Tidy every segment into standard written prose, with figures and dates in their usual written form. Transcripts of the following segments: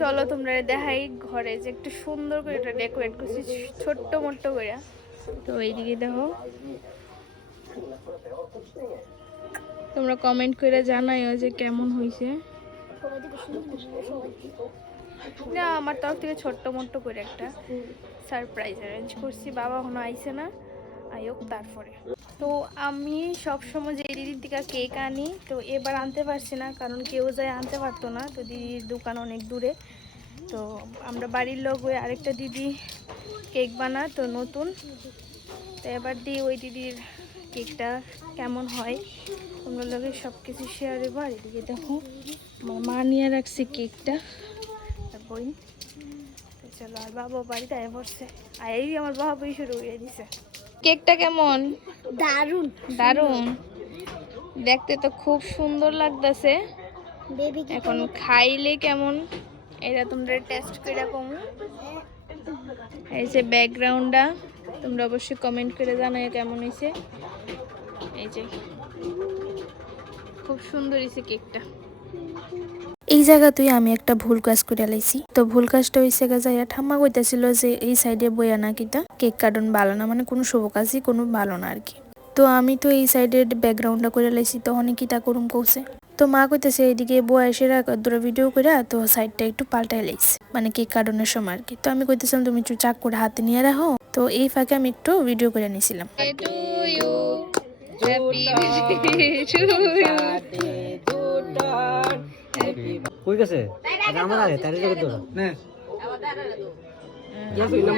চলো তোমরা দেখাই ঘরে যে একটু সুন্দর করে এটা ডেকোরেট করছি ছোট্ট মোট্ট করে। তো এইদিকে দেখো, তোমরা কমেন্ট করে জানাইও যে কেমন হয়েছে। না আমার তরফ থেকে ছোট্ট মোট্ট করে একটা সারপ্রাইজ অ্যারেঞ্জ করছি, বাবা এখনো আইছে না, আয়োক তারপরে। তো আমি সবসময় যে দিদির থেকে কেক আনি, তো এবার আনতে পারছি না কারণ কেউ যায় আনতে পারতো না, তো দিদির দোকান অনেক দূরে। তো আমরা বাড়ির লোক ওই আরেকটা দিদি কেক বানা তো নতুন, তো এবার দিই ওই দিদির কেকটা কেমন হয় তোমরা লোকে সব কিছু শেয়ার দেবো। আর এদিকে দেখো আমার মা নিয়ে রাখছে কেকটা আর বই। তো চলো, আর বাবা বাড়িতে আয় পড়ছে, আর এই আমার বাবা বই শুরু করে দিছে। কেকটা কেমন? দারুন দারুন, দেখতে তো খুব সুন্দর লাগতেছে। এখন খাইলে কেমন এটা তোমরা টেস্ট করে কমু। এই যে ব্যাকগ্রাউন্ডটা তোমরা অবশ্যই কমেন্ট করে জানাও কেমন হয়েছে। এই যে খুব সুন্দর হয়েছে কেকটা। এই জায়গাতেই আমি একটা ভুল কাজ করে লাইছি। তো ভুল কাজটা হয়েছে যাইয়া ঠাম্মা কইতাছিল যে এই সাইডে বইয়া না কিতা কেক কাটন ভালো না, মানে কোনো শুভ কাজই কোনো ভালো না আর কি। তো আমি তো এই সাইডের ব্যাকগ্রাউন্ডটা করে লাইছি, তখন কিতা করুম কৌছে। তো মা কইতেছে এইদিকে বয়সের ধরো ভিডিও করে তো সাইডটা একটু পাল্টাই লাইছে, মানে কেক কাটনের সময় আর কি। তো আমি কইতেছিলাম তুমি একটু চাক করে হাতে নিয়ে রাখো, তো এই ফাঁকে আমি একটু ভিডিও করে নিছিলাম। কই গেছে আমার আগে তারে জগত ধরো না ইয়া কই নাম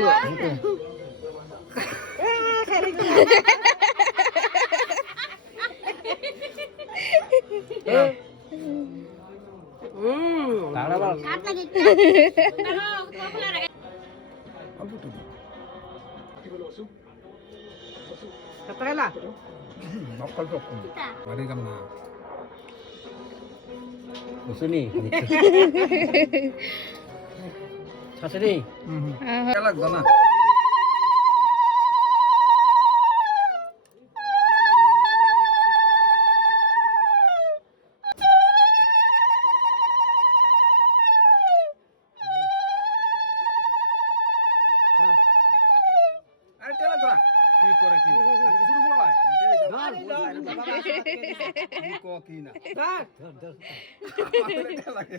তাড়া বাল হাত লাগে পপুলার আগে আবুটো কি বলো অসু কত গেলা নকল তো মানে কাম না শুনি শাশুড়ি কে লাগবে না আরে কে লাগবে কি করে কি আমি তো শুরু করবাই কি কো কি না ধর ধর কে লাগে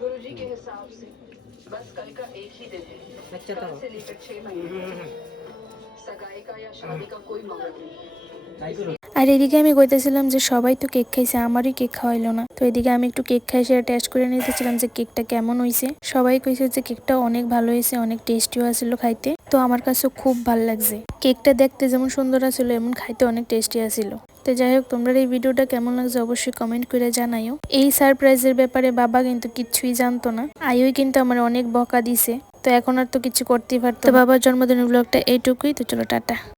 गुरुजी के हिसाब से बस कल का एक ही दिन है। अच्छा कल से लेकर 6 महीने सगाई का या शादी का कोई मुहूर्त नहीं। আর এদিকে আমি কইতেছিলাম যে সবাই তো কেক খাইছে, আমারই কেক খাওয়াইলো না। তো এদিকে আমি একটু কেক খাই সেটা টেস্ট করে নিতেছিলাম যে কেকটা কেমন হয়েছে। সবাই কইছে যে কেকটা অনেক ভালো হয়েছে, অনেক টেস্টিও আছিল খাইতে। তো আমার কাছে খুব ভালো লাগছে, কেকটা দেখতে যেমন সুন্দর আছিল এমন খাইতে অনেক টেস্টি আছিল। তো যাই হোক, তোমরা এই ভিডিওটা কেমন লাগছে অবশ্যই কমেন্ট করে জানাইও। এই সারপ্রাইজের ব্যাপারে বাবা কিন্তু কিচ্ছুই জানতো না, আইওই কিন্তু আমার অনেক বকা দিছে। তো এখন আর তো কিছু করতেই পারতো। বাবার জন্মদিনের ব্লগটা এইটুকুই। তো চলো টাটা।